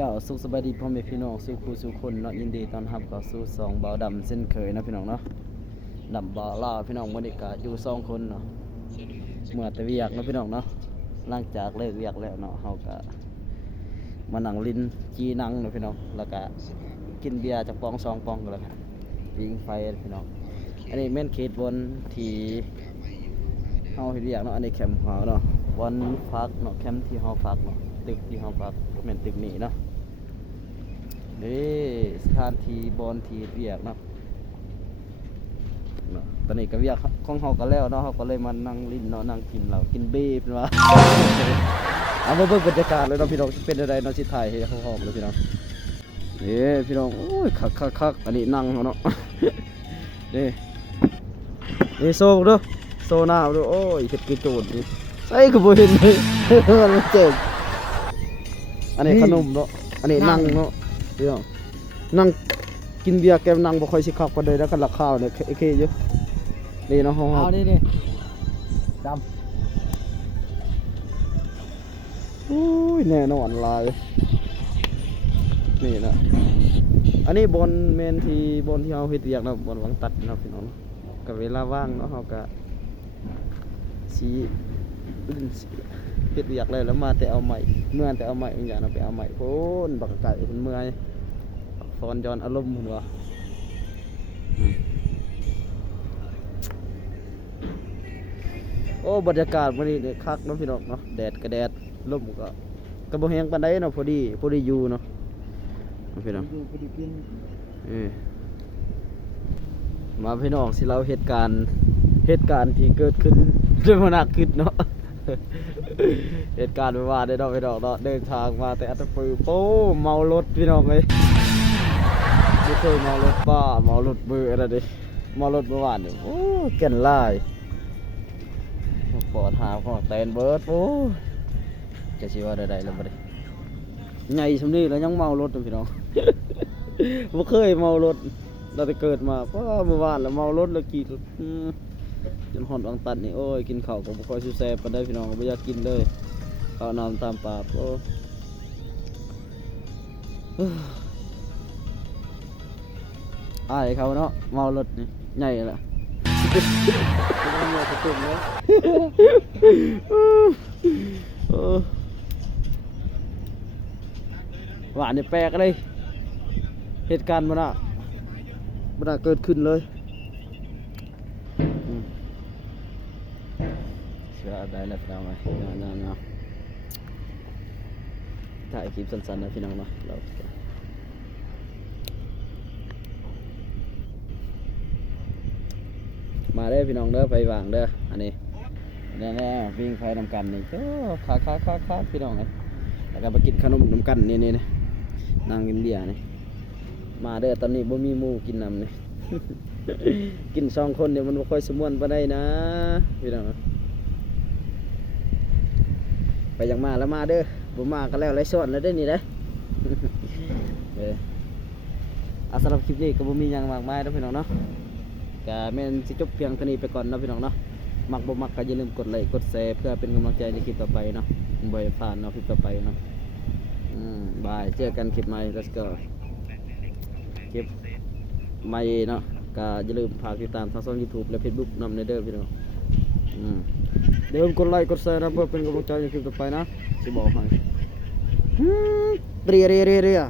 เจ้าสุขสบายดีพ่อแม่พี่น้องสู่ครูสู่คนเนาะยินดีต้อนรับเข้าสู่สองเบาดำเส้นเคยนะพี่น้องเนาะดำบ่าวลาวพี่น้องมื้อนี้ก็อยู่2คนเนาะเมื่อแต่เวียกเนาะพี่น้องเนาะหลังจากเลิกเวียกแล้วเนาะเฮาก็มานั่งลิ้นจีนังเนาะพี่น้องแล้วก็กินเบียร์จากปอง2ปองกันแล้วกันปิงไฟพี่น้องอันนี้แม่นเขตบนที่เฮาเฮ็ดเวียกเนาะอันนี้แคมป์ของเฮาเนาะวันพักเนาะแคมป์ที่เฮาพักเนาะตึกที่เฮาพักแม่นตึกนี้เนาะนี่สถานที่บอนที่เวียกเนาะตอนนี้ก็เวียกของเฮาก็แล้วเนาะเฮาก็เลยมานั่งลิ้นเนาะนั่งกินเหล้ากินเบียร์เป็นว่า เอามาเบิ่งบรรยากาศเลยเนาะพี่น้องเป็นอะไรเนาะสิถ่ายให้เฮาหอมเลยพี่น้องนี่พี่น้องโอ้ยคักอันนี้นั่งเฮาเนาะ นี่โซ่ดูโซหน้าดูโอ้ยเฮ็ดคือโจรนี่ใส่ก็บ่เห็นเลย มันเจ๋งอันนี้ขนมเนาะอันนี้นั่งเนาะพี่น้องนั่งกินเบียร์แกนั่งบ่ค่อยสิคักปานใดแล้วก็ราคาเนี่ยโอเคอยู่นี่เนาะเฮาเอาดิดโอ้ยแน่นอนหลายนี่นะอันนี้บอนแม่นที่บอนที่เฮาเฮ็ดเวียกเนาะบอนวังตัดเนาะพี่น้องก็เวลาว่างเนาะเฮาก็สิเฮ็ดเวียกแล้วมาแต่เอาใหม่เมื่อแต่เอาใหม่อีกอย่างเนาะไปเอาใหม่โพนบักไก่เพิ่นเมื่อยฟอนย้อนอารมณ์เพิ่นว่าโอ้บรรยากาศมื้อนี้คักเนาะพี่น้องเนาะแดดก็แดดลมก็บ่แห้งปานใดเนาะพอดีอยู่เนาะพี่น้องอยู่พอดีเป็นมาพี่น้องสิเราเหตุการณ์ที่เกิดขึ้นเรื่องมันหนักขึ้นเนาะ เหตุการณ์ไม่ว่าได้ดอกไปดอกเนาะเดินทางมาแต่อัตปือโป้เมารถพี่น้องเลยไม่เคยเมารถป้าเมารถเบอร์อะไรดิเมารถเมื่อวานเนี่ยโอ้แก่นลายปอดหาของแตนเบิร์ดโอ้จะชิว่าใดๆแล้วบ่ได้ใหญ่สำนี้แล้วยังเมารถพี่น้อง ไม่เคยเมารถเราจะเกิดมาเพราะเมื่อวานแล้วเมารถแล้วกี่จนหอนวังตัดนี่โอ้ยกินข้าวก็บ่ค่อยแซ่บปานใดพี่น้องก็บ่อยากกินเลยข้าวน้ำตามปากโอ้อายเขาเนาะเมารถนี่ใหญ่ละต้องมาตุ่มเนาะหวานนี่แปลกเลยเหตุการณ์มันเกิดขึ้นเลยเชื่อได้แล้วพี่น้องไหมเนาะถ่ายคลิปสั้นๆนะพี่น้องเนาะเรามาเด้อพี่น้องเด้อไปวางเด้ออันนี้แน่ๆวิ่งไฟนำกันนี่โอ้คักพี่น้องเลยแล้วก็ไปกินขนมนำกันนี่นั่งกินเบียร์นี่มาเด้อตอนนี้บ่มีหมู่กินนำนี่ กิน2คนเดี๋ยวมันบ่ค่อยสมวนปานใดนะพี่น้องไปอย่างมาแล้วมาเด้อบ่มาก็แล้วไรซ้อนแล้วได้นี่เด้อสำหรับคลิปนี้ก็บ่มีหยังมากมายเด้อพี่น้องเนาะก็แม่นสิจบเพียงเท่านี้ไปก่อนเนาะพี่น้องเนาะมักบ่มักก็อย่าลืมกดไลค์กดแชร์เพื่อเป็นกำลังใจในคลิปต่อไปเนาะบ่ให้พลาดเนาะคลิปต่อไปเนาะบายเจอกันคลิปใหม่ let's go คลิปใหม่เนาะก็อย่าลืมฝากติดตามทางช่อง YouTube และ Facebook นำในเด้อพี่น้องเดี๋ยวกดไลค์กดแชร์นะเพื่อเป็นกำลังใจในคลิปต่อไปนะสิบอกให้เรีย